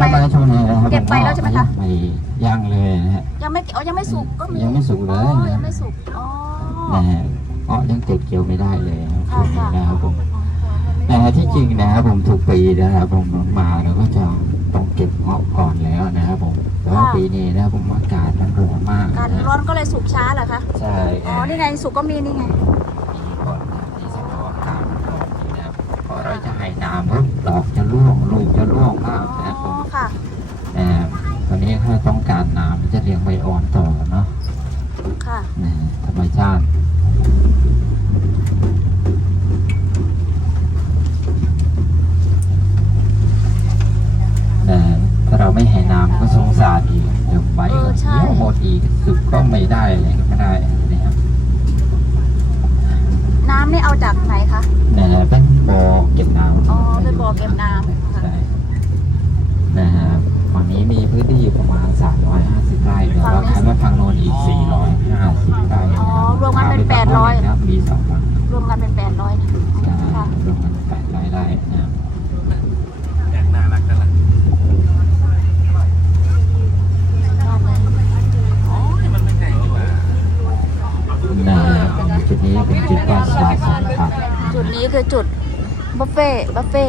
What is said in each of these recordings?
เก็บไป แล้วก็ช่วงนี้นะครับเก็บไปแล้วใช่ไหมคะไปย่างเลยนะฮะ ยังไม่อ๋อยังไม่สุกก็มียังไม่สุกเลย อ๋อยังไม่สุกอ๋อนะฮะเพราะยังเก็บเกี่ยวไม่ได้เลยครับค่ะค่ะนะครับผมนะฮะที่จริงนะครับผมทุกปีนะครับผมมาเราก็จะต้องเก็บเงาะก่อนแล้วนะครับผมแต่ว่าปีนี้นะครับผมอากาศมันร้อนมากการนะร้อนก็เลยสุกช้าเหรอคะใช่อ๋อนี่ไงสุกก็มีนี่ไงปีก่อนนะครับที่สภาพอากาศมันร้อนนี่นะครับพอเราจะให้น้ำปุ๊บดอกจะร่วงลูกจะร่วงมากนะ ครับผอ๋อมค่ะนะฮะตอนนี้ถ้าต้องการน้ำมันจะเลี้ยงใบอ่อนต่อเนาะ ค่ะนะฮะธรรมชาตินะฮะถ้าเราไม่ให้น้ำก็สงสารอีกเดี๋ยวใบเอก็อใช่เหี่ยวหมดอีกสุกก็ไม่ได้อะไรก็ไม่ได้นะครับน้ำนี่เอาจากไหนคะนะฮะเป็นบ่อเก็บน้ำ อ๋อ เป็นบ่อเก็บน้ำค่ะ ใช่นะฮะฝั่งนี้มีพื้นที่อยู่ประมาณ 350 ไร่เดี๋ยว เราขายว่าฝั่งโน้นอีก 450ไร่นะอ๋อครับรวมกันเป็นขายไฝั่งโ800 นะครับมีสองฝั่งรวมกันเป็นแปดร้อยนะใช่ค่ะ รวมกัน800ไร่นะครับ แดกน่ารักกันละอ๋อนี่มันไม่ไกลนี่หว่านะฮะจุดนี้เป็นจุดประชาสัมพันธ์จุดนี้คือจุดบุฟเฟ่บุฟเฟ่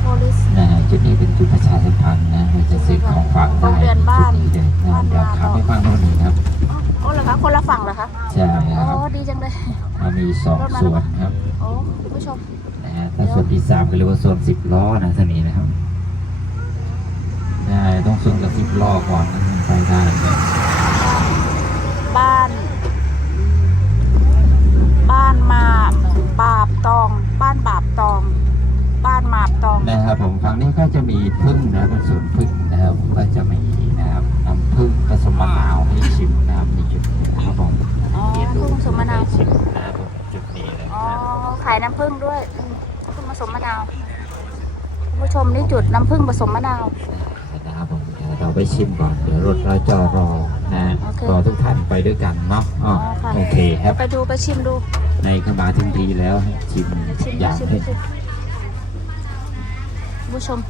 โพลิส นะฮะจุดนี้เป็นจุดประชาสัมพันธ์นะเราจะซื้อของฝากได้โรงเรียนบ้านจุดนี้เลยนะครับเดี๋ยวขับไปฝั่งโน้นอีกครับอ๋อเหรอคะคนละฝั่งเหรอคะใช่อ๋ครับอดีจังเลยเรามีสองส่วนครับโอ้คุณผู้ชมนะฮะถ้าส่วนที่สามก็เรียกว่าส่วนสิบล้อนะท่านี้นะครับใช่ต้องส่วนกับสิบล้อก่อนถึงไปได้ นะครับผมฝั่งนี้ก็จะมีพึ่งนะเป็นสวนพึ่งนะครับก็จะมีนะครับน้ำพึ่งผสมมะนาวให้ชิมนะครับในจุดนี้นะครับผมอ๋อพึ่งผสมมะนาวให้ชิมนะครับผมจุดนี้นะคอ๋อรับขายน้ำผึ้งด้วยอืมน้ำผึ้งผสมมะนาวคุณผู้ชมนี่จุดน้ำผึ้งผสมมะนาวนะครับผมเดี๋ยวเราไปชิมก่อนเดี๋ยวรถเราจะรอนะโอเครอทุกท่านไปด้วยกันเนาะอ๋อค่ะโอเคครับไปดูไปชิมดูในขมาถึงทีแล้วให้ชิมไปชิมอดูย่างชิมให้ดูชิม คุณผู้ชม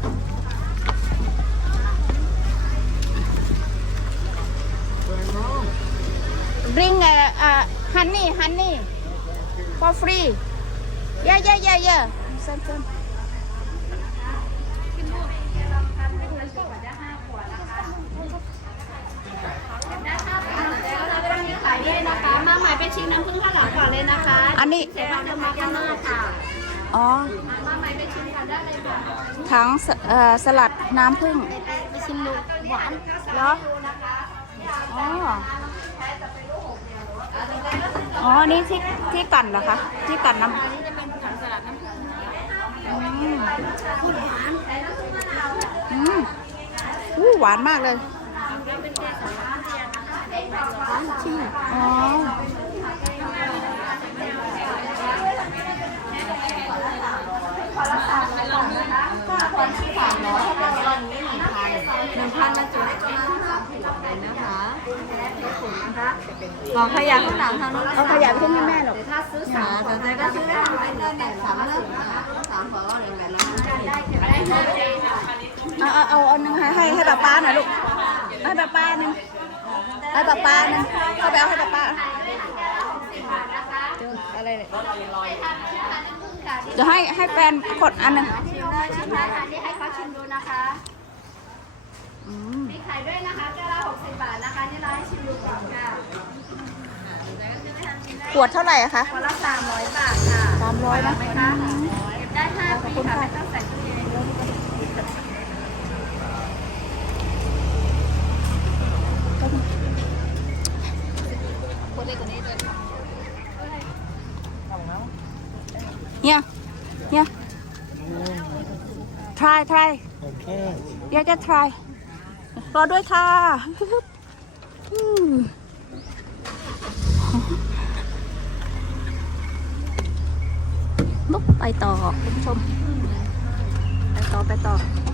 bring uh, uh, honey honey for free yeah yeah yeah yeah Send, send. ขายได้นะคะมาใหม่เป็นชิ้นน้ำผึ้งข้าวหลามก่อนเลยนะคะอันนี้เสร็จแล้วจะมาข้างหน้าค่ะ อ๋อถังสเอ่อสลัดน้ำผึ้งไปชิมดูหวานเหรออ๋ออ๋อ นี่ที่ที่กันเหรอคะที่กันน้ำอันนี้จะเป็นผักสลัดน้ำผึ้งอืมหวานอืมอู้หวานมากเลยชิมอ๋อ หนึ่งพันนะจุ๊บเลยนะคะ ของขยะข้างหลังทางนู้นเอาขยะไปทิ้งให้แม่หรอกถ้าซื้อสามสนใจก็ซื้อทำเป็นเงินแบบสามเลิกสามเบอร์หรือแบบนั้นเอาเอาเอาเอาหนึ่งให้ให้ให้ป้าป้าหน่อยลูกให้ป้าป้าหนึ่งให้ป้าป้าหนึ่งเข้าไปเอาให้ป้าป้าเจออะไรเนี่ยจะให้ให้แฟนกดอันหนึ่งชิมได้ชิมได้ค่ะนี่ให้เขาชิมดูนะคะอื มมีขายด้วยนะคะแก้วละ60 บาทนะคะ นี่เราให้ชิมดูก่อนค่ะขวดเท่าไหร่อะคะวันละ300 บาทค่ะสามร้อยนะไหมคะเก็บได้5ปีค่ะไม่ต้องใส่ตู้เย็นเนี่ย เนี่ย try try อยากจะ try รอด้วยค่ะลุกไปต่อคุณผู้ชม ไปต่อไปต่อ